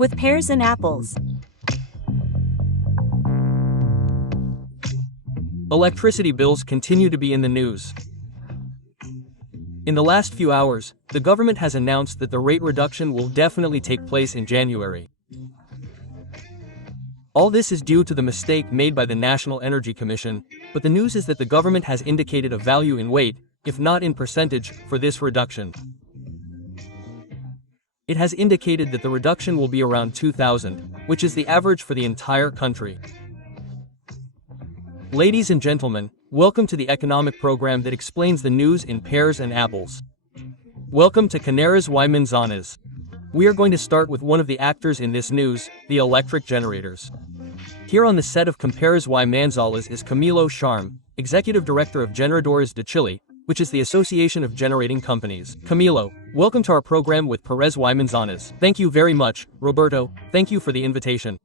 with pears and apples. Electricity bills continue to be in the news. In the last few hours, the government has announced that the rate reduction will definitely take place in January. All this is due to the mistake made by the National Energy Commission, but the news is that the government has indicated a value in weight, if not in percentage, for this reduction. It has indicated that the reduction will be around 2,000, which is the average for the entire country. Ladies and gentlemen, welcome to the economic program that explains the news in pears and apples. Welcome to Generadoras de Manzanas. We are going to start with one of the actors in this news, the electric generators. Here on the set of Peras de Manzanas is Camilo Charme, Executive Director of Generadoras de Chile, which is the Association of Generating Companies. Camilo, welcome to our program with Peras de Manzanas. Thank you very much, Roberto, thank you for the invitation.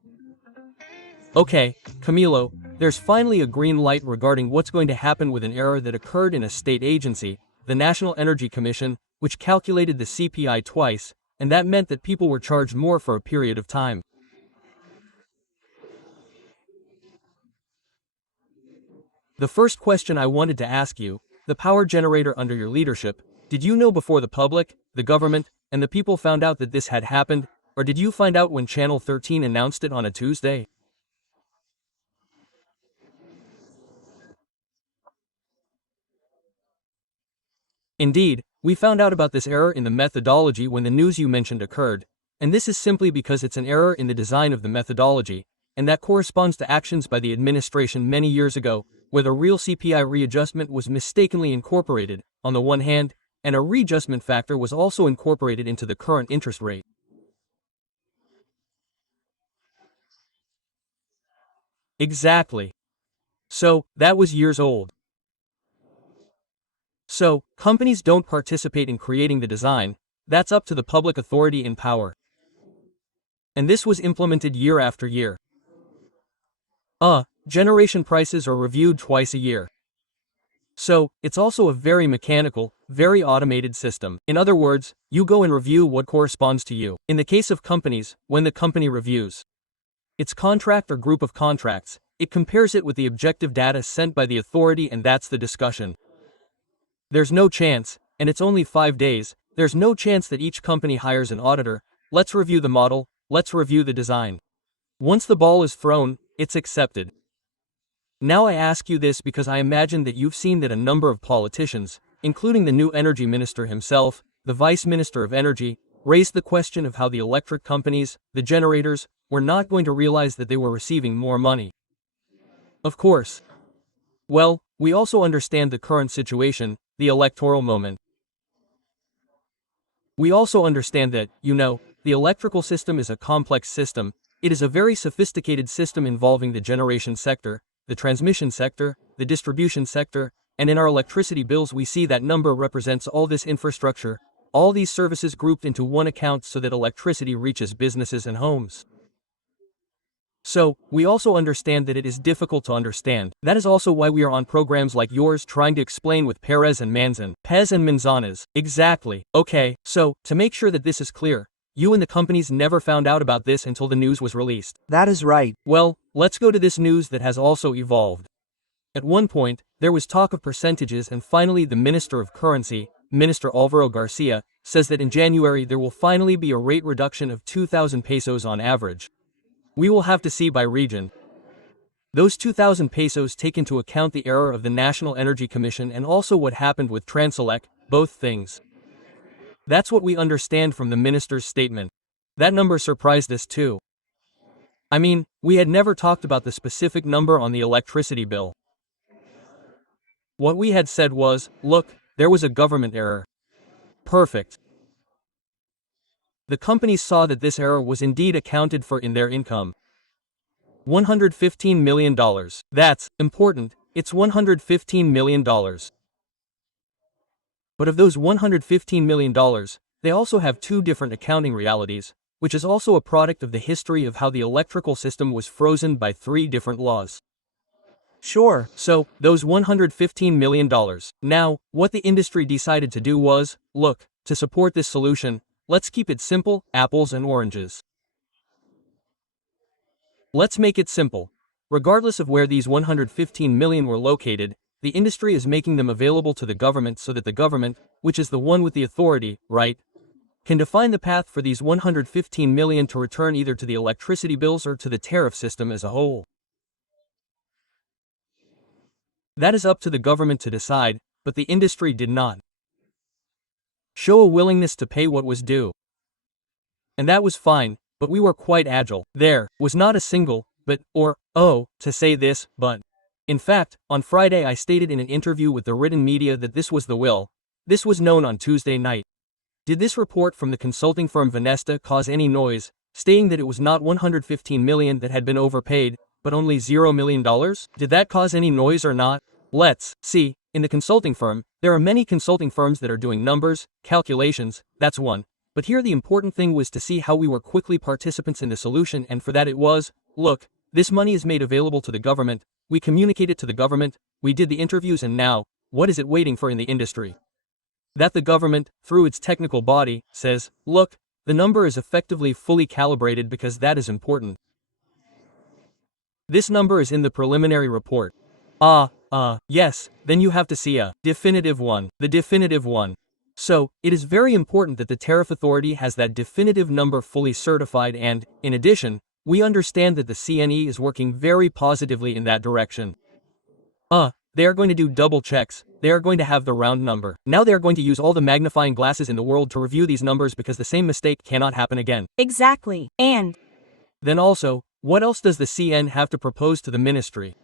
Okay, Camilo, there's finally a green light regarding what's going to happen with an error that occurred in a state agency, the National Energy Commission, which calculated the CPI twice, and that meant that people were charged more for a period of time. The first question I wanted to ask you, the power generator under your leadership, did you know before the public, the government, and the people found out that this had happened, or did you find out when Channel 13 announced it on a Tuesday? Indeed, we found out about this error in the methodology when the news you mentioned occurred, and this is simply because it's an error in the design of the methodology, and that corresponds to actions by the administration many years ago, where the real CPI readjustment was mistakenly incorporated, on the one hand, and a readjustment factor was also incorporated into the current interest rate. Exactly. So, that was years old. So, companies don't participate in creating the design, that's up to the public authority in power. And this was implemented year after year. Generation prices are reviewed twice a year. So, it's also a very mechanical, very automated system. In other words, you go and review what corresponds to you. In the case of companies, when the company reviews its contract or group of contracts, it compares it with the objective data sent by the authority, and that's the discussion. There's no chance, and it's only 5 days, there's no chance that each company hires an auditor. Let's review the model, let's review the design. Once the ball is thrown, it's accepted. Now I ask you this because I imagine that you've seen that a number of politicians, including the new energy minister himself, the vice minister of energy, raised the question of how the electric companies, the generators, were not going to realize that they were receiving more money. Of course. Well, we also understand the current situation, the electoral moment. We also understand that, the electrical system is a complex system. It is a very sophisticated system involving the generation sector, the transmission sector, the distribution sector, and in our electricity bills we see that number represents all this infrastructure, all these services grouped into one account so that electricity reaches businesses and homes. So, we also understand that it is difficult to understand. That is also why we are on programs like yours trying to explain with Peras and Manzanas. Exactly. Okay, so, to make sure that this is clear, you and the companies never found out about this until the news was released. That is right. Well, let's go to this news that has also evolved. At one point, there was talk of percentages, and finally the Minister of Currency, Minister Alvaro Garcia, says that in January there will finally be a rate reduction of 2,000 pesos on average. We will have to see by region. Those 2,000 pesos take into account the error of the National Energy Commission and also what happened with Transelec, both things. That's what we understand from the minister's statement. That number surprised us too. I mean, we had never talked about the specific number on the electricity bill. What we had said was, look, there was a government error. Perfect. The companies saw that this error was indeed accounted for in their income. $115 million. That's important, it's $115 million. But of those $115 million, they also have two different accounting realities, which is also a product of the history of how the electrical system was frozen by 3 different laws. Sure. So, those $115 million. Now, what the industry decided to do was, look, to support this solution, let's keep it simple, apples and oranges. Let's make it simple. Regardless of where these 115 million were located, the industry is making them available to the government so that the government, which is the one with the authority, right, can define the path for these 115 million to return either to the electricity bills or to the tariff system as a whole. That is up to the government to decide, but the industry did not show a willingness to pay what was due. And that was fine, but we were quite agile. There was not a single, but, or, oh, to say this, but. In fact, on Friday I stated in an interview with the written media that this was the will. This was known on Tuesday night. Did this report from the consulting firm Venesta cause any noise, stating that it was not 115 million that had been overpaid, but only $0 million? Did that cause any noise or not? Let's see. In the consulting firm, there are many consulting firms that are doing numbers, calculations, that's one. But here the important thing was to see how we were quickly participants in the solution, and for that it was, look, this money is made available to the government, we communicate it to the government, we did the interviews, and now, what is it waiting for in the industry? That the government, through its technical body, says, look, the number is effectively fully calibrated because that is important. This number is in the preliminary report. Yes, then you have to see a definitive one, the definitive one. So, it is very important that the tariff authority has that definitive number fully certified, and, in addition, we understand that the CNE is working very positively in that direction. They are going to do double checks, they are going to have the round number. Now they are going to use all the magnifying glasses in the world to review these numbers because the same mistake cannot happen again. Exactly, and then also, what else does the CN have to propose to the ministry?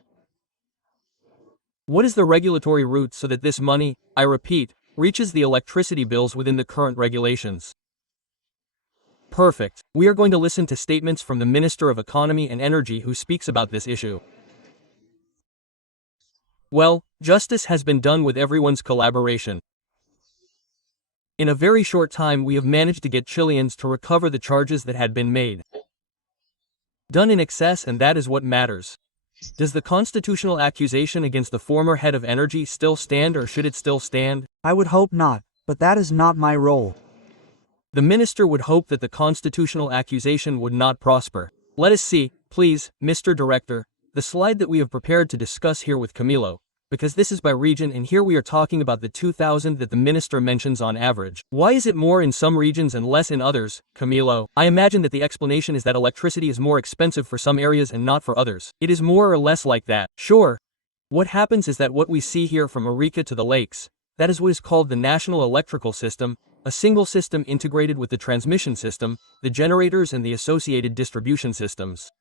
What is the regulatory route so that this money, I repeat, reaches the electricity bills within the current regulations? Perfect. We are going to listen to statements from the Minister of Economy and Energy who speaks about this issue. Well, justice has been done with everyone's collaboration. In a very short time we have managed to get Chileans to recover the charges that had been made. Done in excess, and that is what matters. Does the constitutional accusation against the former head of energy still stand, or should it still stand? I would hope not, but that is not my role. The minister would hope that the constitutional accusation would not prosper. Let us see, please, Mr. Director, the slide that we have prepared to discuss here with Camilo, because this is by region, and here we are talking about the 2,000 that the minister mentions on average. Why is it more in some regions and less in others, Camilo? I imagine that the explanation is that electricity is more expensive for some areas and not for others. It is more or less like that. Sure. What happens is that what we see here from Arica to the lakes, that is what is called the national electrical system, a single system integrated with the transmission system, the generators and the associated distribution systems.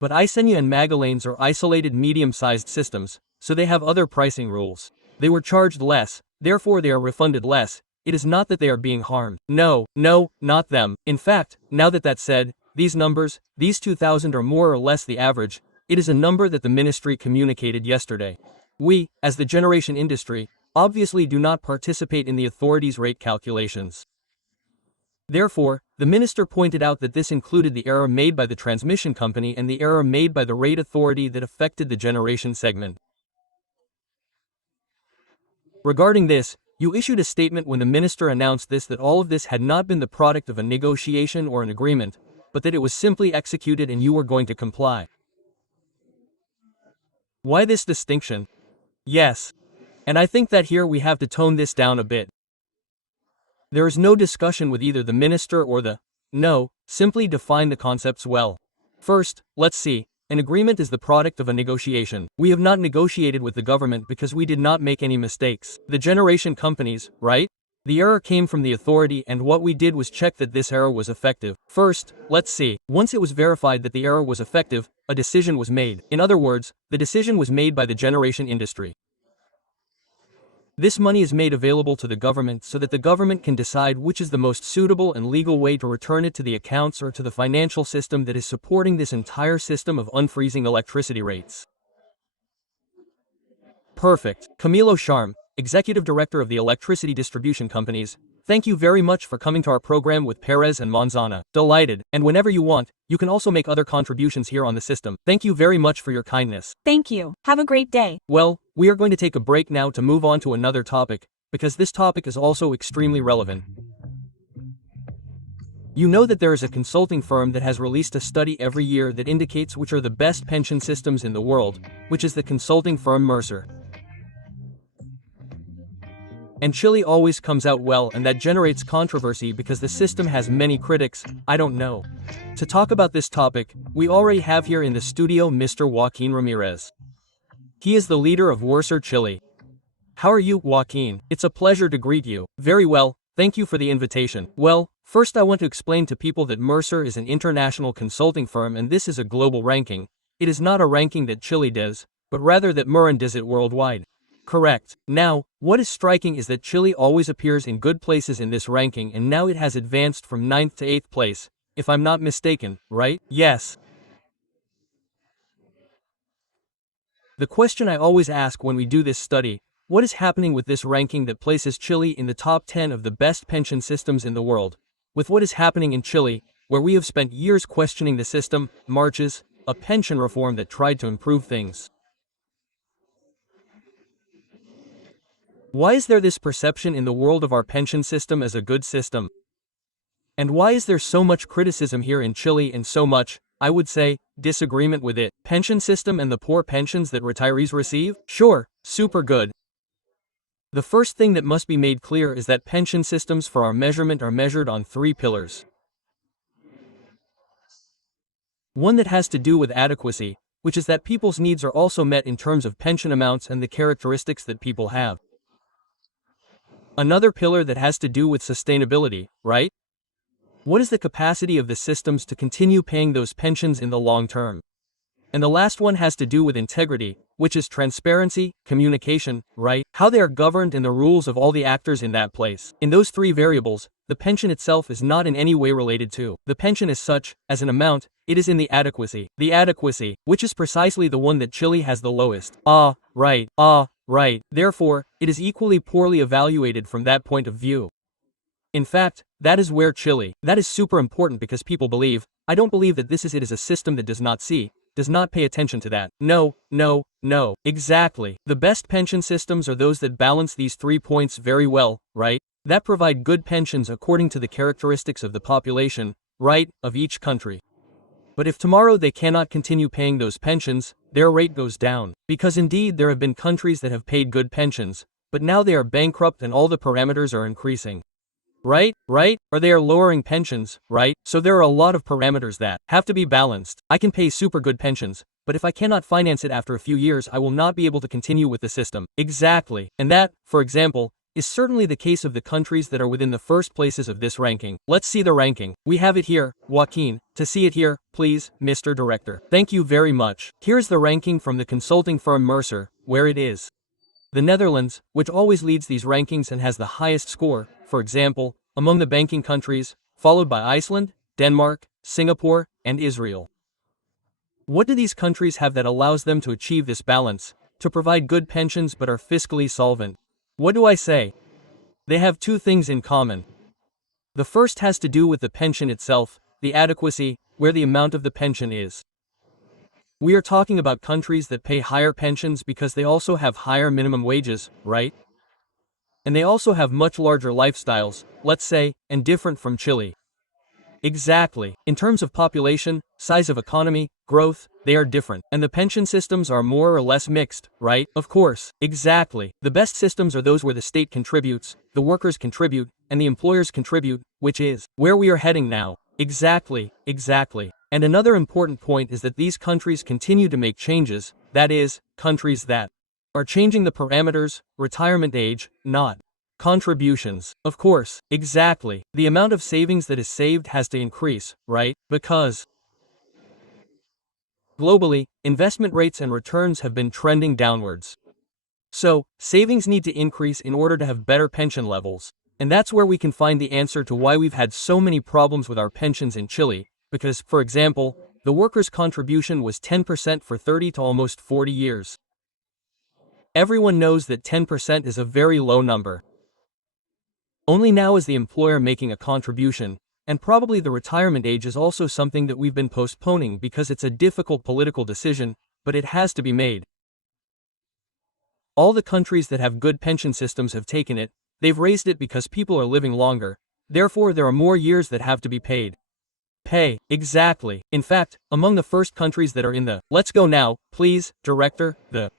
But Isenia and Magallanes are isolated medium-sized systems, so they have other pricing rules. They were charged less, therefore they are refunded less. It is not that they are being harmed. No, not them. In fact, now that that's said, these numbers, these 2,000 are more or less the average. It is a number that the ministry communicated yesterday. We, as the generation industry, obviously do not participate in the authority's rate calculations. Therefore, the minister pointed out that this included the error made by the transmission company and the error made by the rate authority that affected the generation segment. Regarding this, you issued a statement when the minister announced this, that all of this had not been the product of a negotiation or an agreement, but that it was simply executed and you were going to comply. Why this distinction? Yes. And I think that here we have to tone this down a bit. There is no discussion with either the minister or the simply define the concepts well. First, let's see. An agreement is the product of a negotiation. We have not negotiated with the government because we did not make any mistakes. The generation companies, right? The error came from the authority, and what we did was check that this error was effective. First, let's see. Once it was verified that the error was effective, a decision was made. In other words, the decision was made by the generation industry. This money is made available to the government so that the government can decide which is the most suitable and legal way to return it to the accounts or to the financial system that is supporting this entire system of unfreezing electricity rates. Perfect. Camilo Charme, Executive Director of the Electricity Distribution Companies, thank you very much for coming to our program with Peras and Manzanas. Delighted, and whenever you want, you can also make other contributions here on the system. Thank you very much for your kindness. thank you. Have a great day. Well, we are going to take a break now to move on to another topic, because this topic is also extremely relevant. You know that there is a consulting firm that has released a study every year that indicates which are the best pension systems in the world, which is the consulting firm Mercer. And Chile always comes out well, and that generates controversy because the system has many critics. I don't know. To talk about this topic, we already have here in the studio Mr. Joaquin Ramirez. He is the leader of Mercer Chile. How are you, Joaquin? It's a pleasure to greet you. Very well, thank you for the invitation. Well, first I want to explain to people that Mercer is an international consulting firm and this is a global ranking. It is not a ranking that Chile does, but rather that Mercer does it worldwide. Correct. Now, what is striking is that Chile always appears in good places in this ranking, and now it has advanced from 9th to 8th place, if I'm not mistaken, right? Yes. The question I always ask when we do this study: what is happening with this ranking that places Chile in the top 10 of the best pension systems in the world? With what is happening in Chile, where we have spent years questioning the system, marches, a pension reform that tried to improve things. Why is there this perception in the world of our pension system as a good system? And why is there so much criticism here in Chile and so much, I would say, disagreement with it? Pension system and the poor pensions that retirees receive? Sure, super good. The first thing that must be made clear is that pension systems for our measurement are measured on 3 pillars. One that has to do with adequacy, which is that people's needs are also met in terms of pension amounts and the characteristics that people have. Another pillar that has to do with sustainability, right? What is the capacity of the systems to continue paying those pensions in the long term? And the last one has to do with integrity, which is transparency, communication, right? How they are governed and the rules of all the actors in that place. In those 3 variables, the pension itself is not in any way related to the pension as such, as an amount, it is in the adequacy. The adequacy, which is precisely the one that Chile has the lowest. Right. Therefore, it is equally poorly evaluated from that point of view. In fact, that is where Chile, that is super important because people believe, I don't believe that this is it as a system that does not see, does not pay attention to that. No. Exactly. The best pension systems are those that balance these 3 points very well, right? That provide good pensions according to the characteristics of the population, right, of each country. But if tomorrow they cannot continue paying those pensions, their rate goes down. Because indeed there have been countries that have paid good pensions, but now they are bankrupt and all the parameters are increasing. Right? Or they are lowering pensions, right? So there are a lot of parameters that have to be balanced. I can pay super good pensions, but if I cannot finance it after a few years, I will not be able to continue with the system. Exactly. And that, for example, is certainly the case of the countries that are within the first places of this ranking. Let's see the ranking. We have it here, Joaquin. To see it here, please, Mr. Director. Thank you very much. Here's the ranking from the consulting firm Mercer, where it is. The Netherlands, which always leads these rankings and has the highest score, for example, among the banking countries, followed by Iceland, Denmark, Singapore, and Israel. What do these countries have that allows them to achieve this balance, to provide good pensions but are fiscally solvent? What do I say? They have 2 things in common. The first has to do with the pension itself, the adequacy, where the amount of the pension is. We are talking about countries that pay higher pensions because they also have higher minimum wages, right? And they also have much larger lifestyles, let's say, and different from Chile. Exactly. In terms of population, size of economy, growth, they are different. And the pension systems are more or less mixed, right? Of course. Exactly. The best systems are those where the state contributes, the workers contribute, and the employers contribute, which is where we are heading now. Exactly. And another important point is that these countries continue to make changes, that is, countries that are changing the parameters, retirement age, not contributions. Of course, exactly. The amount of savings that is saved has to increase, right? Because globally, investment rates and returns have been trending downwards. So, savings need to increase in order to have better pension levels. And that's where we can find the answer to why we've had so many problems with our pensions in Chile, because, for example, the workers' contribution was 10% for 30 to almost 40 years. Everyone knows that 10% is a very low number. Only now is the employer making a contribution, and probably the retirement age is also something that we've been postponing because it's a difficult political decision, but it has to be made. All the countries that have good pension systems have taken it, they've raised it because people are living longer, Therefore, there are more years that have to be paid. Pay, exactly. In fact, among the first countries that are in the let's go now, please, director, the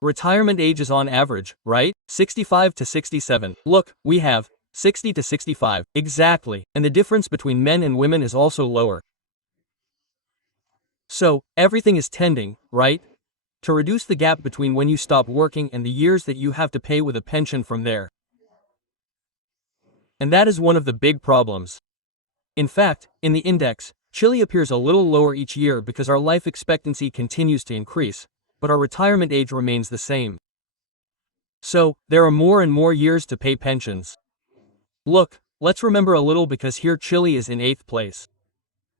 retirement age is on average, right? 65 to 67. Look, we have 60 to 65. Exactly. And the difference between men and women is also lower. So, everything is tending, right, to reduce the gap between when you stop working and the years that you have to pay with a pension from there. And that is one of the big problems. In fact, in the index, Chile appears a little lower each year because our life expectancy continues to increase, but our retirement age remains the same. So, there are more and more years to pay pensions. Look, let's remember a little because here Chile is in 8th place.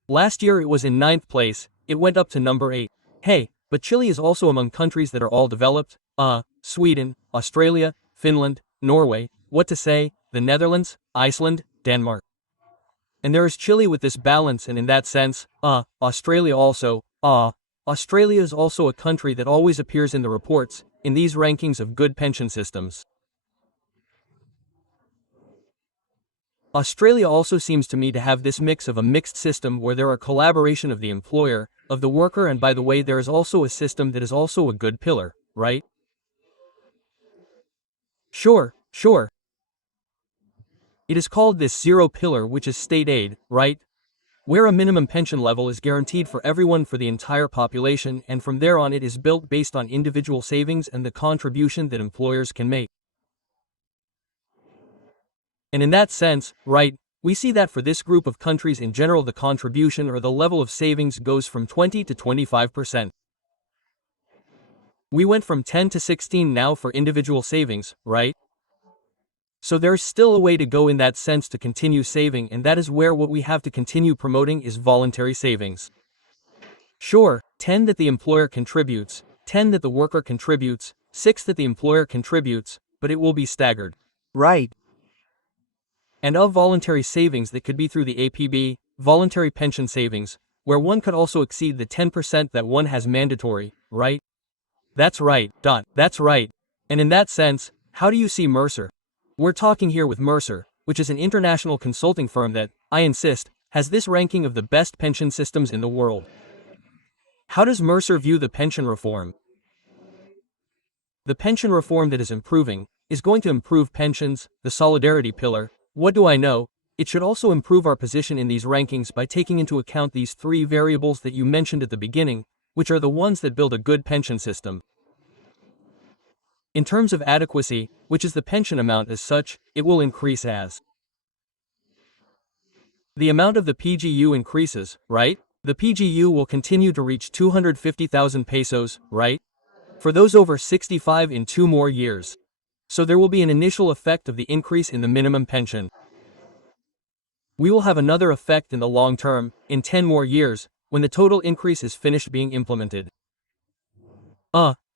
Last year it was in 9th place, it went up to number 8. Hey, but Chile is also among countries that are all developed, Sweden, Australia, Finland, Norway, what to say, the Netherlands, Iceland, Denmark. And there is Chile with this balance, and in that sense, Australia also, Australia is also a country that always appears in the reports, in these rankings of good pension systems. Australia also seems to me to have this mix of a mixed system where there are collaboration of the employer, of the worker, and by the way there is also a system that is also a good pillar, right? Sure. It is called this zero pillar, which is state aid, right? Where a minimum pension level is guaranteed for everyone for the entire population, and from there on it is built based on individual savings and the contribution that employers can make. And in that sense, right, we see that for this group of countries in general the contribution or the level of savings goes from 20 to 25%. We went from 10 to 16 now for individual savings, right? So there's still a way to go in that sense to continue saving, and that is where what we have to continue promoting is voluntary savings. Sure, 10 that the employer contributes, 10 that the worker contributes, 6 that the employer contributes, but it will be staggered. Right. And of voluntary savings that could be through the APB, voluntary pension savings, where one could also exceed the 10% that one has mandatory, right? That's right, that's right. And in that sense, how do you see Mercer? We're talking here with Mercer, which is an international consulting firm that, I insist, has this ranking of the best pension systems in the world. How does Mercer view the pension reform? The pension reform that is improving is going to improve pensions, the solidarity pillar. What do I know? It should also improve our position in these rankings by taking into account these 3 variables that you mentioned at the beginning, which are the ones that build a good pension system. In terms of adequacy, which is the pension amount as such, it will increase as the amount of the PGU increases, right? The PGU will continue to reach 250,000 pesos, right? For those over 65 in 2 more years. So there will be an initial effect of the increase in the minimum pension. We will have another effect in the long term, in 10 more years, when the total increase is finished being implemented.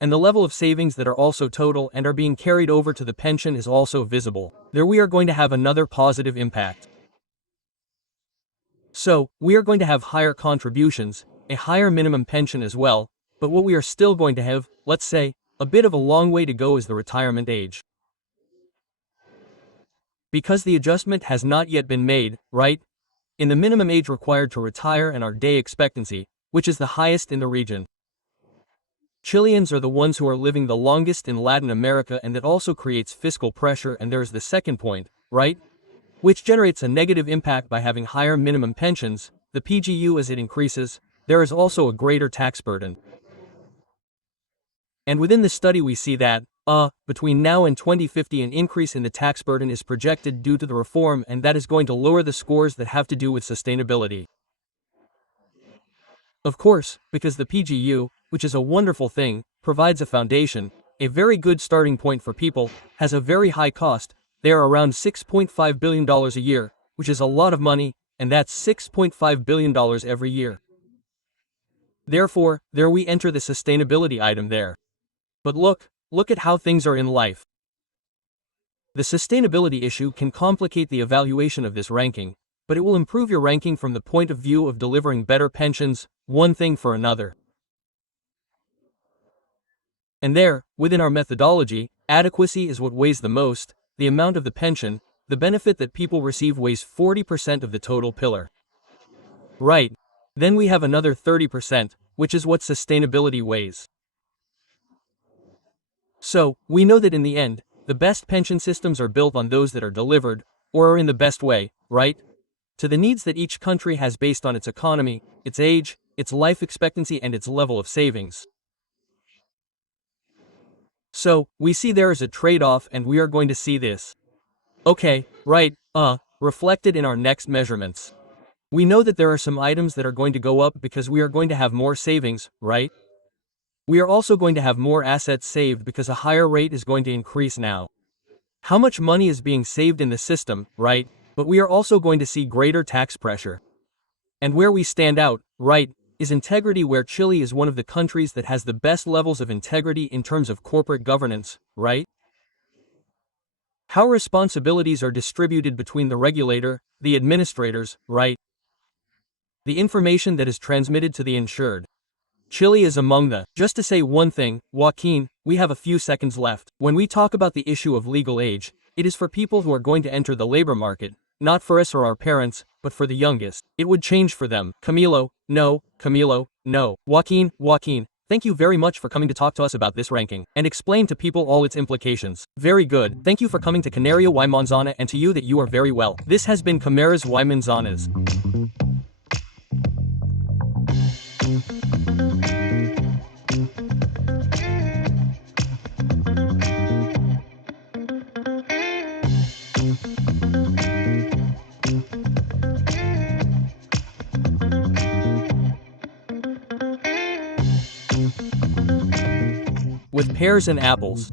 And the level of savings that are also total and are being carried over to the pension is also visible. There we are going to have another positive impact. So, we are going to have higher contributions, a higher minimum pension as well, but what we are still going to have, let's say, a bit of a long way to go is the retirement age. Because the adjustment has not yet been made, right? In the minimum age required to retire and our day expectancy, which is the highest in the region. Chileans are the ones who are living the longest in Latin America, and that also creates fiscal pressure, and there's the second point, right? Which generates a negative impact by having higher minimum pensions, the PGU as it increases, there is also a greater tax burden. And within the study we see that, between now and 2050 an increase in the tax burden is projected due to the reform, and that is going to lower the scores that have to do with sustainability. Of course, because the PGU, which is a wonderful thing, provides a foundation, a very good starting point for people, has a very high cost. They are around $6.5 billion a year, which is a lot of money, and that's $6.5 billion every year. Therefore, there we enter the sustainability item there. But look at how things are in life. The sustainability issue can complicate the evaluation of this ranking, but it will improve your ranking from the point of view of delivering better pensions, one thing for another. And there, within our methodology, adequacy is what weighs the most, the amount of the pension, the benefit that people receive weighs 40% of the total pillar. Right. Then we have another 30%, which is what sustainability weighs. So, we know that in the end, the best pension systems are built on those that are delivered, or are in the best way, right? To the needs that each country has based on its economy, its age, its life expectancy and its level of savings. So, we see there is a trade-off and we are going to see this. Okay, right, reflected in our next measurements. We know that there are some items that are going to go up because we are going to have more savings, right? We are also going to have more assets saved because a higher rate is going to increase now. How much money is being saved in the system, right? But we are also going to see greater tax pressure. And where we stand out, right, is integrity, where Chile is one of the countries that has the best levels of integrity in terms of corporate governance, right? How responsibilities are distributed between the regulator, the administrators, right? The information that is transmitted to the insured. Chile is among the. Just to say one thing, Joaquin, we have a few seconds left. When we talk about the issue of legal age, it is for people who are going to enter the labor market, not for us or our parents, but for the youngest. It would change for them. Camilo, no. Joaquin, thank you very much for coming to talk to us about this ranking, and explain to people all its implications. Very good. Thank you for coming to Canario y Manzana, and to you that you are very well. This has been Camaras y Manzanas. With pears and apples.